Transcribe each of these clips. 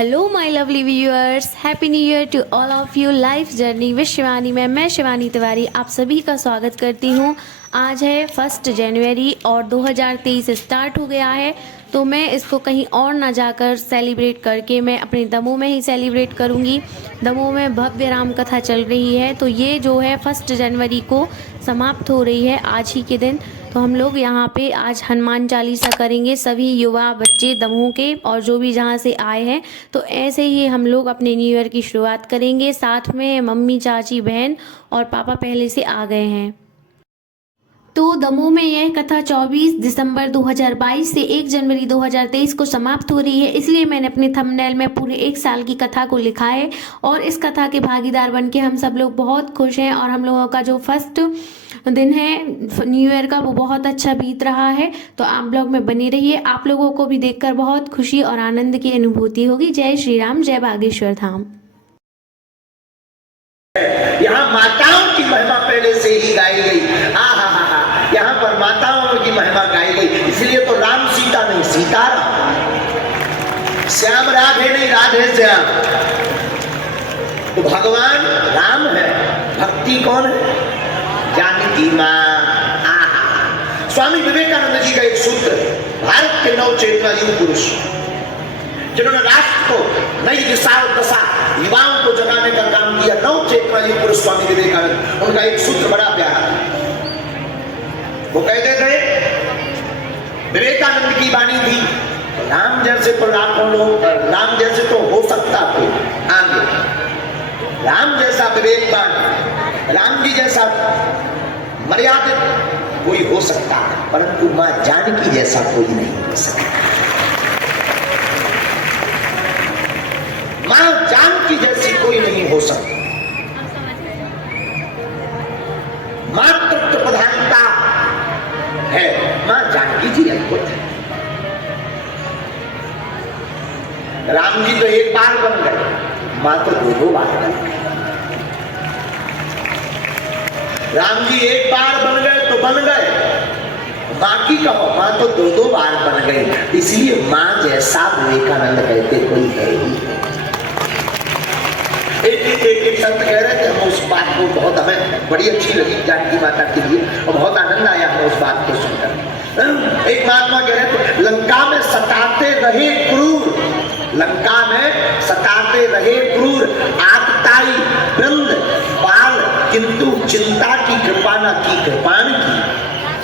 Hello my lovely viewers, happy new year to all of you. Life journey with Shivani में मैं शिवानी तिवारी आप सभी का स्वागत करती हूँ। आज है 1 जनवरी और 2023 स्टार्ट हो गया है, तो मैं इसको कहीं और ना जाकर सेलिब्रेट करके मैं अपने दमोह में ही सेलिब्रेट करूँगी। दमोह में भव्य राम कथा चल रही है, तो ये जो है 1 जनवरी को समाप्त हो रही है आज ही के दिन। तो हम लोग यहाँ पे आज हनुमान चालीसा करेंगे, सभी युवा बच्चे दमोह के और जो भी जहाँ से आए हैं। तो ऐसे ही हम लोग अपने न्यू ईयर की शुरुआत करेंगे। साथ में मम्मी, चाची, बहन और पापा पहले से आ गए हैं। तो दमोह में यह कथा 24 दिसंबर 2022 से 1 जनवरी 2023 को समाप्त हो रही है, इसलिए मैंने अपने थंबनेल में पूरे 1 साल की कथा को लिखा है और इस कथा के भागीदार बनके हम सब लोग बहुत खुश हैं। और हम लोगों का जो फर्स्ट दिन है न्यू ईयर का वो बहुत अच्छा बीत रहा है। तो आप ब्लॉग में बने रहिए, आप लोगों को भी देखकर बहुत खुशी और आनंद की अनुभूति होगी। जय श्री राम, जय बागेश्वर धाम। यहाँ माताओं की महिमा पहले से ही गाई गई। यहाँ पर माताओं की महिमा गाई गई, इसलिए तो राम सीता नहीं, सीता राम, श्याम राधे नहीं, राधे श्याम। तो भगवान राम है, भक्ति कौन है? जानकी माँ। स्वामी विवेकानंद जी का एक सूत्र, भारत के नव चेतना युग पुरुष जिन्होंने राष्ट्र को नई दिशा और दशा युवाओं को जगाने का काम किया, नव चेतना युग पुरुष स्वामी विवेकानंद, उनका एक सूत्र बड़ा प्यारा। वो कहते थे, विवेकानंद की वाणी थी, राम जैसे तो लाखों लोग, राम जैसे तो हो सकता कोई आगे, राम जैसा विवेकवान, राम जी जैसा मर्यादित कोई हो सकता है, परंतु मां जानकी जैसा कोई नहीं हो सकता। मां जानकी जैसी कोई नहीं हो सकती। मातृत्व प्रधानता है, मां जानकी जी अद्भुत है। राम जी तो एक बार बन गए, मां तो दो बार बन गए। राम जी एक बार बन गए तो बन गए, बाकी कहो मां तो दो बार बन गई। इसलिए मां जैसा विवेकानंद कहते कोई है ही नहीं। एक संत कह रहे थे, हम उस बात को बहुत हमें बड़ी अच्छी लगी जानकी माता के लिए और बहुत आनंद आया हमें उस बात को सुनकर। एक महात्मा कह रहे थे, लंका में सताते रहे क्रूर, लंका में सताते रहे क्रूर, आतताई वृंद बाल, किंतु चिंता की कृपा न की कृपाण की।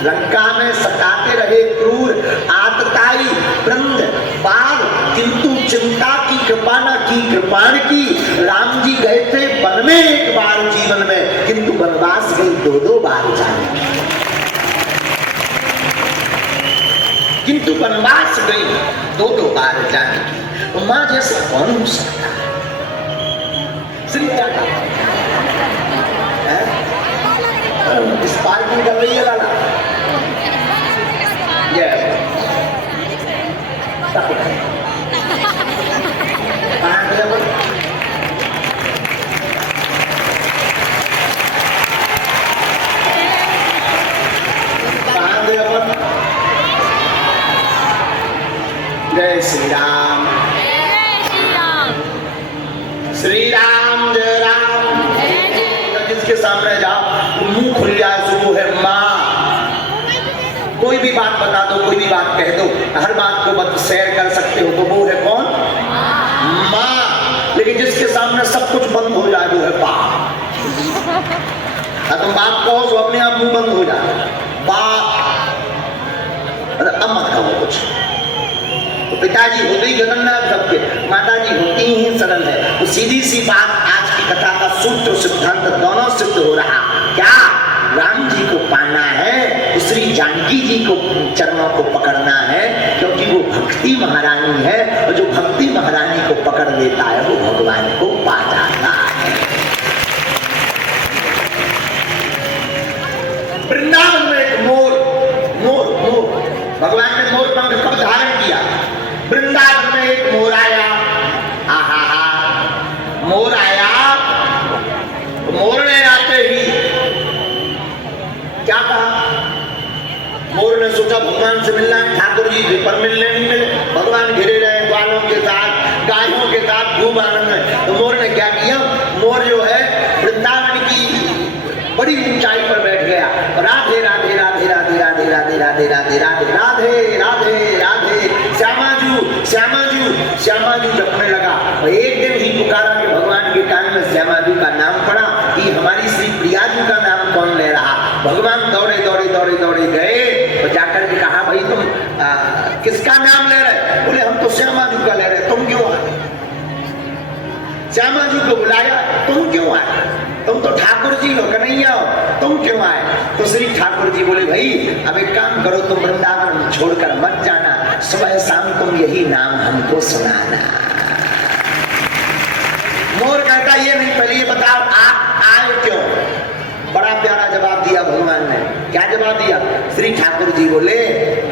लंका में सताते रहे क्रूर, आतताई वृंद बाल, किंतु चिंता की कृपा न की कृपाण की। राम जी गए थे वन में एक बार जीवन में, किंतु वनवास गई दो बार जाने, किंतु वनवास गई दो बार जाने की। तो मां जैसे कौन हो सकता है? श्री इस पार्किंग कर रही है लाला, जय श्री राम, श्री राम जय राम। जिसके सामने जाओ मुंह खुल जाए शुरू है माँ। कोई भी बात बता दो, कोई भी बात कह दो, हर बात को बत शेयर कर सकते हो, तो वो है कौन? माँ। लेकिन जिसके सामने सब कुछ बंद हो जाए वो है बाप। तुम बाप कहो तो अपने आप मुंह बंद हो जाए, बाप। अब मत कहो कुछ। तो पिताजी होते ही जगन्नाथ सबके, माताजी होती ही सरल है। तो सीधी सी बात, आज की कथा का सूत्र सिद्धांत दोनों सिद्ध हो रहा। क्या? राम जी को पाना है तो श्री जानकी जी को चरणों को पकड़ना है, क्योंकि वो भक्ति महारानी है और जो भक्ति महारानी को पकड़ लेता है वो भगवान को पा जाता है। वृंदावन में एक मोर भगवान ने मोर पंख कब धारण किया? वृंदावन में एक मोर आया। मोर आया, मोर ने आते ही क्या कहा? मोर ने सोचा भगवान से मिलना है, ठाकुर जी पर मिलने नहीं मिले, भगवान घिरे रहे ग्वालों के साथ, गायों के साथ खूब आनंद है। तो मोर ने क्या किया, मोर जो है वृंदावन की बड़ी ऊंचाई पर बैठ गया। राधे राधे राधे राधे राधे राधे राधे राधे राधे राधे राधे राधे श्यामाजू श्यामाजू श्यामाजू जपने लगा। और एक दिन ही पुकारा कि भगवान के कान में श्यामाजू का नाम पड़ा कि हमारी श्री प्रियाजू का नाम कौन ले रहा। भगवान दौड़े दौड़े दौड़े दौड़े गए और जाकर के कहा, भाई तुम किसका नाम ले रहे? बोले हम तो श्यामाजू का ले रहे, तुम क्यों आए? श्यामाजू को बुलाया, तुम क्यों आए? तुम तो ठाकुर जी हो, कन्हैया हो, तुम क्यों आए? तो श्री ठाकुर जी बोले, भाई अब एक काम करो, तुम वृंदावन छोड़कर मत जाना, सुबह शाम तुम यही नाम हमको सुनाना। मोर कहता ये नहीं, पहले ये बताओ आप आए क्यों? बड़ा प्यारा जवाब दिया भगवान ने। क्या जवाब दिया? श्री ठाकुर जी बोले,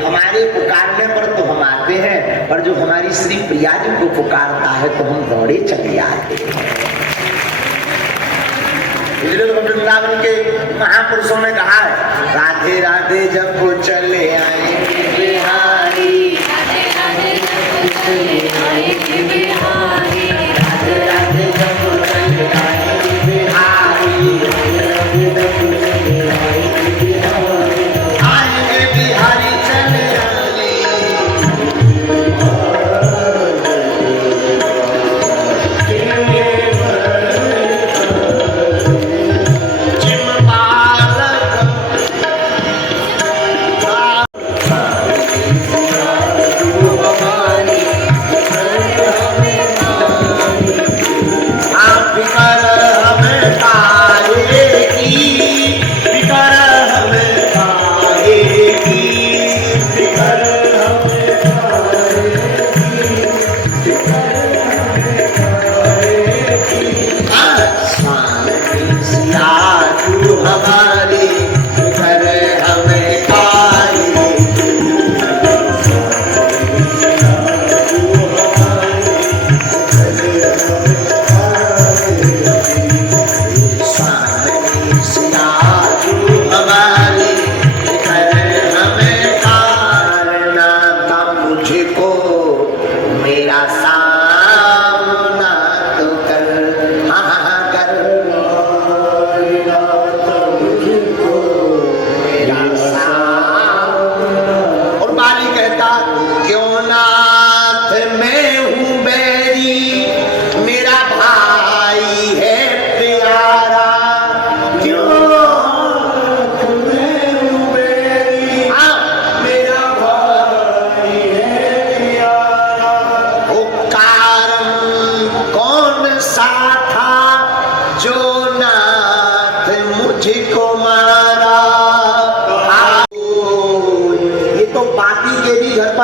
हमारे पुकारने पर तो हम आते हैं, पर जो हमारी श्री प्रिया जी को पुकारता है तो हम दौड़े चले आते हैं। इसलिए तो वृंदावन के महापुरुषों ने कहा है, राधे राधे जब वो चले आएंगे बिहारी, राधे राधे जब वो चले आएंगे बिहारी, राधे राधे जब वो चले आएंगे बिहारी, राधे राधे जब वो चले आएंगे बिहारी, आएंगे बिहारी चले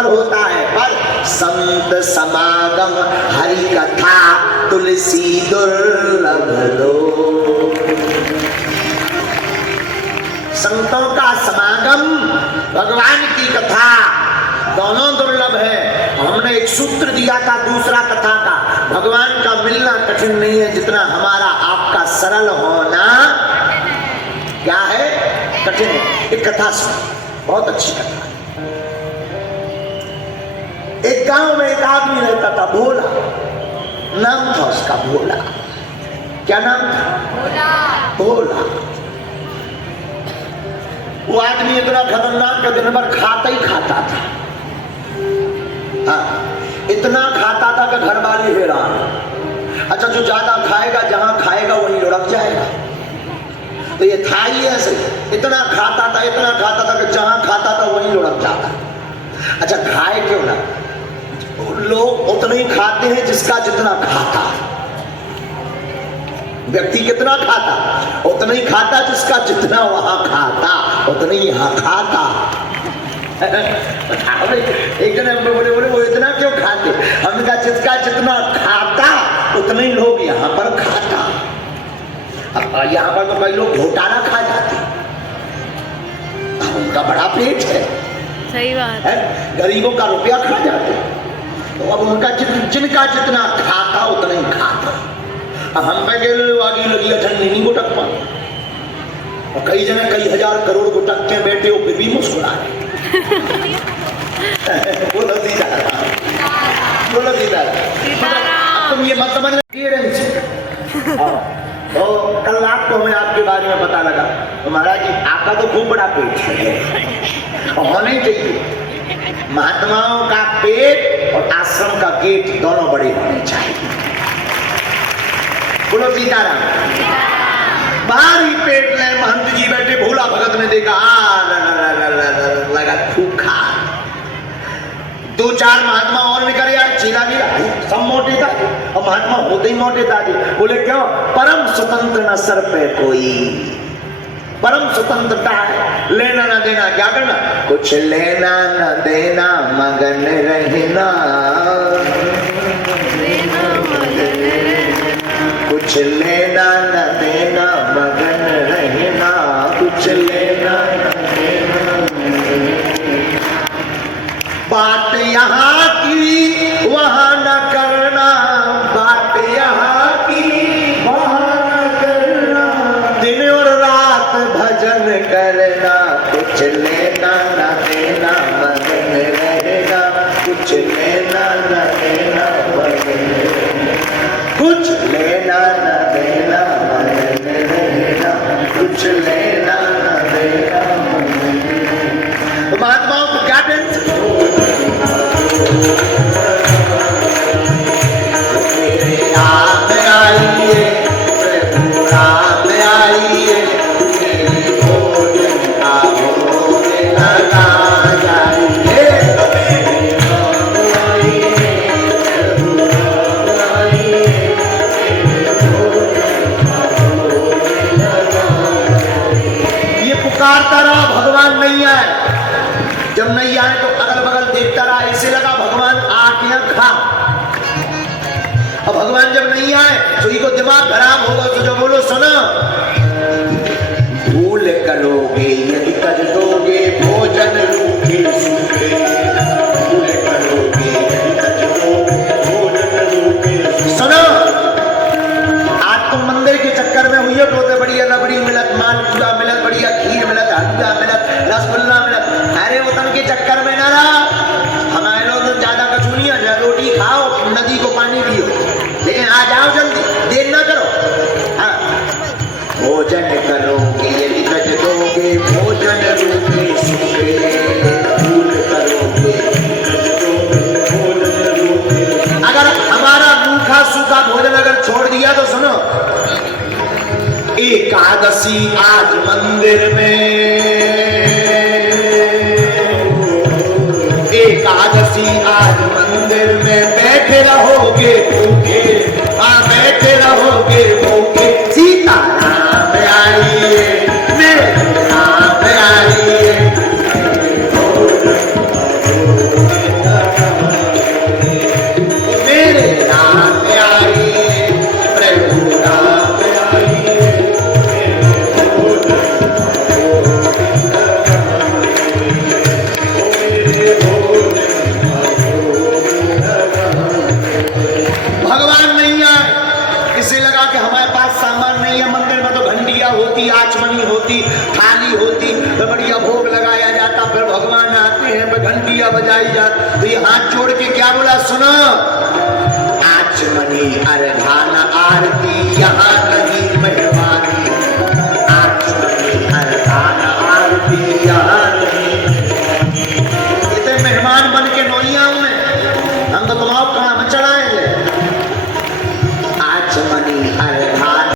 होता है। पर संत समागम हरि कथा तुलसी दुर्लभ लो। संतों का समागम, भगवान की कथा दोनों दुर्लभ है। हमने एक सूत्र दिया था दूसरा कथा का, भगवान का मिलना कठिन नहीं है जितना हमारा आपका सरल होना क्या है, कठिन है। एक कथा सुन, बहुत अच्छी कथा। एक गांव में एक आदमी रहता था, भोला नाम था उसका, भोला। क्या नाम था? भोला। भोला। वो आदमी इतना खतरनाक का दिन भर खाता ही खाता था। हाँ, इतना खाता था कि घर वाली हैरान। अच्छा, जो ज्यादा खाएगा, जहां खाएगा वहीं लुढ़क जाएगा। तो ये था ही ऐसे, इतना खाता था कि जहां खाता था वहीं लुढ़क जाता। अच्छा, खाए क्यों ना? लोग उतना ही खाते हैं जिसका जितना खाता। व्यक्ति कितना खाता, उतना ही खाता जिसका जितना वहां खाता, उतना ही यहाँ खाता। एक जन बोले वो इतना क्यों खाते? हमने कहा जिसका जितना खाता उतना ही लोग यहाँ पर खाता। यहाँ पर तो कई लोग घोटाला खा जाते, उनका बड़ा पेट है, सही बात है। गरीबों का रुपया खा जाते, तो अब उनका जिनका जितना खाता उतना ही खाता। हम पे आगे लगी अठन नहीं गुटक पा, और कई जने कई हजार करोड़ गुटक के बैठे हो फिर भी मुस्कुरा रहे। वो नतीजा बोलो सीताराम। अब तुम ये मत समझना क्लियरेंस तो कल रात को हमें आपके बारे में पता लगा तो महाराज जी आपका तो खूब बड़ा पेट है होना ही चाहिए। महात्माओं का पेट और आश्रम का गेट दोनों बड़े होने चाहिए। बोलो सीताराम। भारी पेट में महंत जी बैठे, भोला भगत ने देखा लगा भूखा। दो चार महात्मा और भी करे यार चीला गिरा सब मोटे था और महात्मा होते ही मोटे था जी। बोले क्यों? परम स्वतंत्र न सर पे कोई, परम स्वतंत्रता है, लेना ना देना। क्या करना? कुछ लेना न देना मगन रहना, कुछ लेना न देना मगन रहना, कुछ लेना न देना। बात यहाँ की वहाँ न करना, बात यहाँ की वहाँ न करना, दिन और रात भजन करना, कुछ लेना न देना मगन रहना, कुछ लेना न देना मगन रहना, कुछ लेना न देना मगन रहना, कुछ लेना न देना मगन रहना। महात्माओं को क्या टेंशन? राम आइए प्रभु राम आइए, तेरी भोजन का भोग लगा जाइए। ये पुकारता रहा भगवान नहीं आए। जब नहीं आए तो अगल बगल देखता रहा, ऐसे लगा भगवान आके खा। अब भगवान जब नहीं आए तो इनको दिमाग खराब होगा। तो जो बोलो सुनो, भूल करोगे यदि कर दोगे भोजन रूखे सूखे, भूल करोगे यदि कर दोगे भोजन रूखे सूखे। सुनो, आज तुम मंदिर के चक्कर में हुई हो तो बढ़िया रबड़ी मिलत, मालपुआ मिलत, बढ़िया खीर मिलत, हलवा मिलत, रसगुल्ला मिलत। अरे वतन के चक्कर में ना रहा। हमारे लोग तो ज्यादा कचूनिया रोटी खाओ, नदी को पानी पियो, लेकिन आ जाओ जल्दी, देर ना करो। हाँ, भोजन करोगे यदि कच दोगे भोजन रूखे सूखे, भूल करोगे भोजन रूखे। अगर हमारा रूखा सूखा भोजन अगर छोड़ दिया तो सुनो, एकादशी आज मंदिर में, एकादशी आज मंदिर में बैठे रहोगे भूखे, बैठे रहोगे भूखे। सीताराम आइए मेरे राम आइए, मेरे राम आइए प्रभु राम आइए। भगवान नहीं आए, इसे लगा कि हमारे पास सामान नहीं है। मंदिर में तो घंटिया होती, आचमनी होती, थाली होती, तो बढ़िया भोग लगाया जाता। फिर भगवान आते हैं, फिर घंटिया बजाई जाती। तो ये हाथ जोड़ के क्या बोला? सुनो, आचमनी अर्धान आरती यहाँ नहीं मेहरबानी, आचमनी अर्धान आरती यहाँ नहीं। इतने मेहमान बन के नोइया हूं मैं, हम तो तुम्हारा काम चढ़ाएंगे। आचमनी अर्धान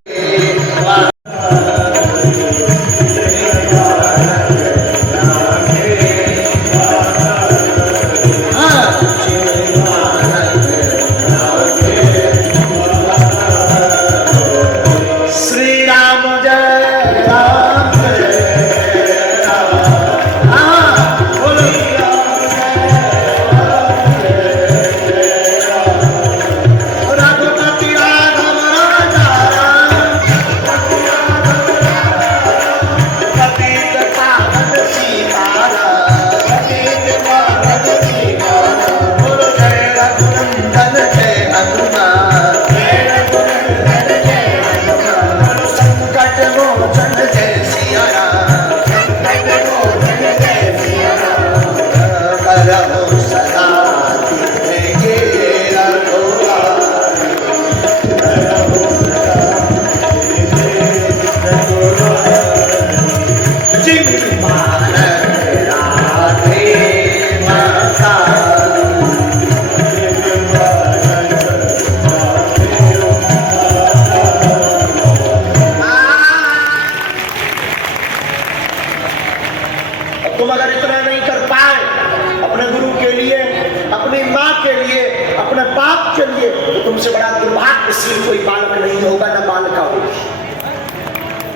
तुमसे बड़ा दुर्भाग्यशील कोई बालक नहीं होगा, न बालिका होगी।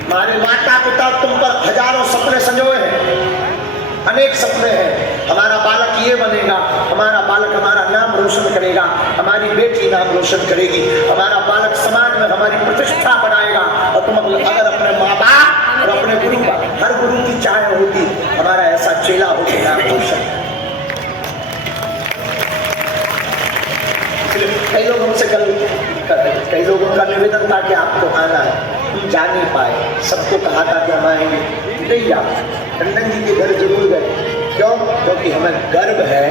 हमारे माता पिता तुम पर हजारों सपने संजोए हैं, अनेक सपने हैं। हमारा बालक ये बनेगा, हमारा बालक हमारा नाम रोशन करेगा, हमारी बेटी नाम रोशन करेगी, हमारा बालक समाज में हमारी प्रतिष्ठा बढ़ाएगा। और तुम अगर अपने माँ बाप और अपने गुरु का, हर गुरु की चाह होती हमारा ऐसा चेला हो के नाम रोशन। कई लोग हमसे कई लोगों का निवेदन था कि आपको आना है, हम जा नहीं पाए। सबको कहा था कि हम आएंगे, नहीं आ। टंडन जी के घर जरूर गए, क्यों? क्योंकि हमें गर्व है,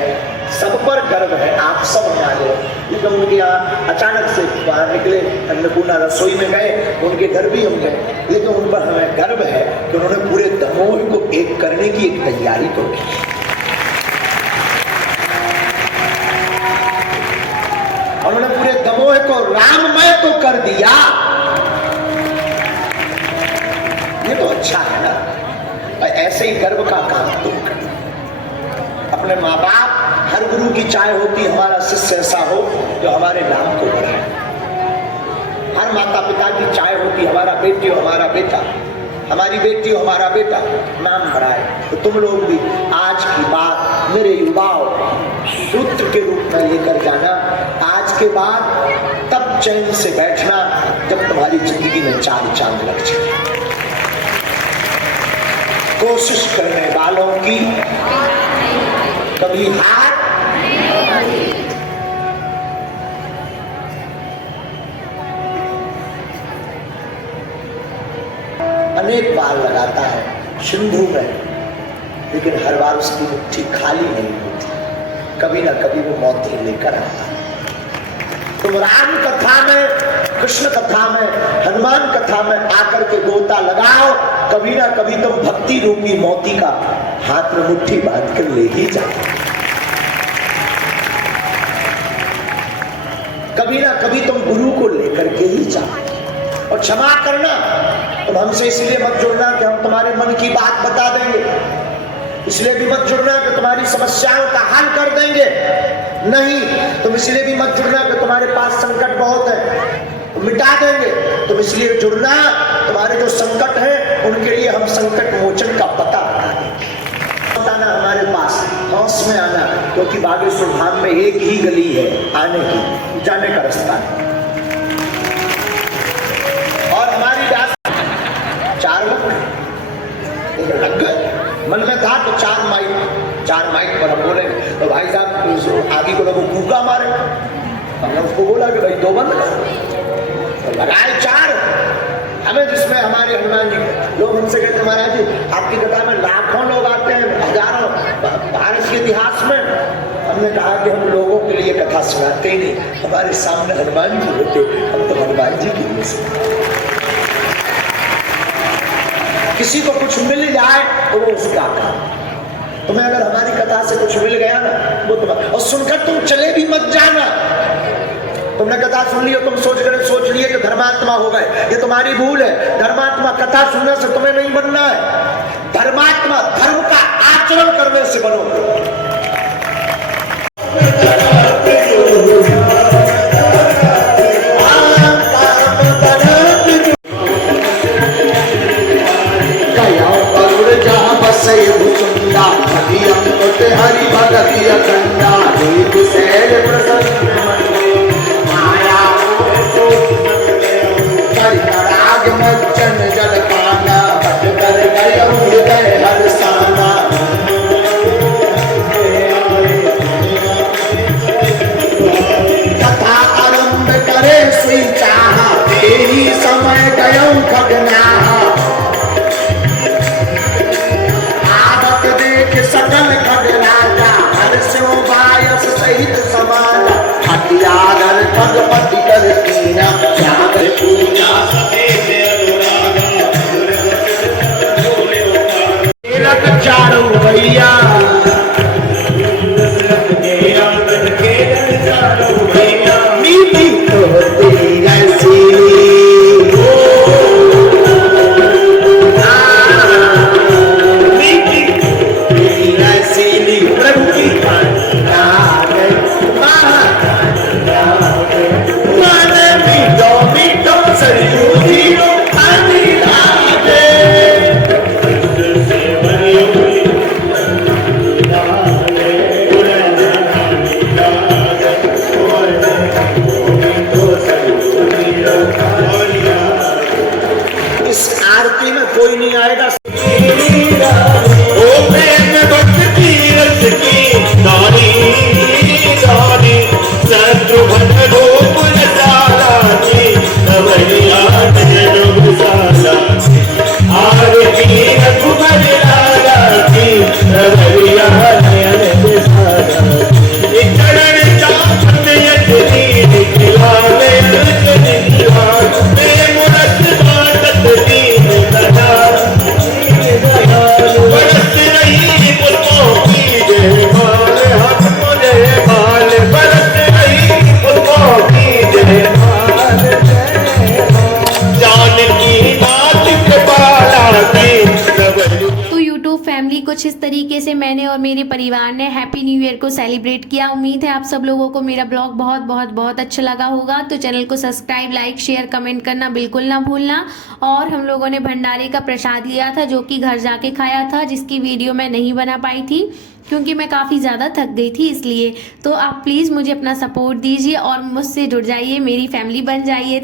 सब पर गर्व है, आप सब आ गए। लेकिन उनके यहाँ अचानक से बाहर निकले, अन्नपूर्णा रसोई में गए, उनके घर भी हम गए, लेकिन उन पर हमें गर्व है कि उन्होंने पूरे दमोह को एक करने की एक तैयारी तो की। उन्होंने पूरे दमोह को राममय तो कर दिया। ये तो अच्छा है ना, ऐसे ही गर्व का काम तुम करो। अपने माँ बाप, हर गुरु की चाह होती हमारा शिष्य ऐसा हो जो हमारे नाम को बढ़ाए। हर माता पिता की चाह होती हमारा बेटी हो हमारा बेटा, हमारी बेटी हो हमारा बेटा नाम बढ़ाए। तो तुम लोग भी आज की बात मेरे युवाओं सूत्र के रूप में लेकर जाना। आज के बाद तब चैन से बैठना जब तुम्हारी जिंदगी में चार चांद लग जाए। कोशिश करने वालों की कभी हार अनेक बार लगाता है सिंधु में, लेकिन हर बार उसकी मुट्ठी खाली नहीं होती, कभी ना कभी वो मौत ही लेकर आता है। तुम राम कथा में, कृष्ण कथा में, हनुमान कथा में आकर के गोता लगाओ, कभी ना कभी तुम भक्ति रूपी मोती का हाथ में मुट्ठी बांध कर ले ही जाओ। कभी ना कभी तुम गुरु को लेकर के ही जाओ। और क्षमा करना, तुम हमसे इसलिए मत जुड़ना कि हम तुम्हारे मन की बात बता देंगे, इसलिए भी मत जुड़ना कि तुम्हारी समस्याओं का हल कर देंगे, नहीं। तुम इसलिए भी मत जुड़ना कि तुम्हारे पास संकट बहुत है, मिटा देंगे। तुम इसलिए जुड़ना, तुम्हारे जो संकट हैं उनके लिए हम संकट मोचन का पता बता देंगे। बताना हमारे पास हौस में आना, क्योंकि बागेश्वर धाम में एक ही गली है आने की, जाने का रास्ता है। और हमारी चार लोग लग गए, मन में था तो चार माइक पर हम बोले तो भाई साहब आगे को लोगों कूका मारे। हमने उसको बोला कि भाई 2 बंद तो लगाए 4। हमें जिसमें हमारे हनुमान जी लोग हमसे कहते महाराज जी आपकी कथा में लाखों लोग आते हैं, हजारों, भारत के इतिहास में। हमने कहा कि हम लोगों के लिए कथा सुनाते ही नहीं, हमारे सामने हनुमान जी होते, हम तो हनुमान जी के लिए सुनाते। किसी को कुछ मिल जाए तो वो उसका काम। तुम्हें अगर हमारी कथा से कुछ मिल गया ना, वो तुम्हारा, और सुनकर तुम चले भी मत जाना। तुमने कथा सुन ली और तुम सोच लिए कि धर्मात्मा हो गए, ये तुम्हारी भूल है। धर्मात्मा कथा सुनने से तुम्हें नहीं बनना है, धर्मात्मा धर्म का आचरण करने से बनोगे। हरि भगति अखंडा देव सैल प्रसन्न माया राग मज्जन जल पाना भट कर गय हृदय हरसाना। कथा आरंभ करे सुई चाहा तेही समय गयो खगनाहा। सकल खग राजा हर्षो बायस सहित समाज हथियार खगपति कर कीना सागर पूजा चारों भैया नीति तो होती ऐसी सरयू जीरो पानी लागे इस आरती में कोई नहीं आएगा। ओ प्रेम भक्ति रस की नारी नारी शत्रुघ्न गोकुल सारा जी नवैया सारा आरती रघुबर लाला जी नवैया नयन सारा चरण चापत यजनी निखिलावे निखिलान प्रेम रस बाटत दीन दयाल बरस रही पुष्पों की जयमाल हाथ को जयमाल बरस रही पुष्पों की जयमाल जानकी नाथ कृपाला की नवैया। तो यूट्यूब फैमिली कुछ इस तरीके से मैंने और मेरे परिवार ने हैप्पी न्यू ईयर को सेलिब्रेट किया। उम्मीद है आप सब लोगों को मेरा ब्लॉग बहुत बहुत बहुत अच्छा लगा होगा। तो चैनल को सब्सक्राइब, लाइक, शेयर, कमेंट करना बिल्कुल ना भूलना। और हम लोगों ने भंडारे का प्रसाद लिया था जो कि घर जाके खाया था, जिसकी वीडियो मैं नहीं बना पाई थी क्योंकि मैं काफ़ी ज़्यादा थक गई थी इसलिए। तो आप प्लीज़ मुझे अपना सपोर्ट दीजिए और मुझसे जुड़ जाइए, मेरी फैमिली बन जाइए।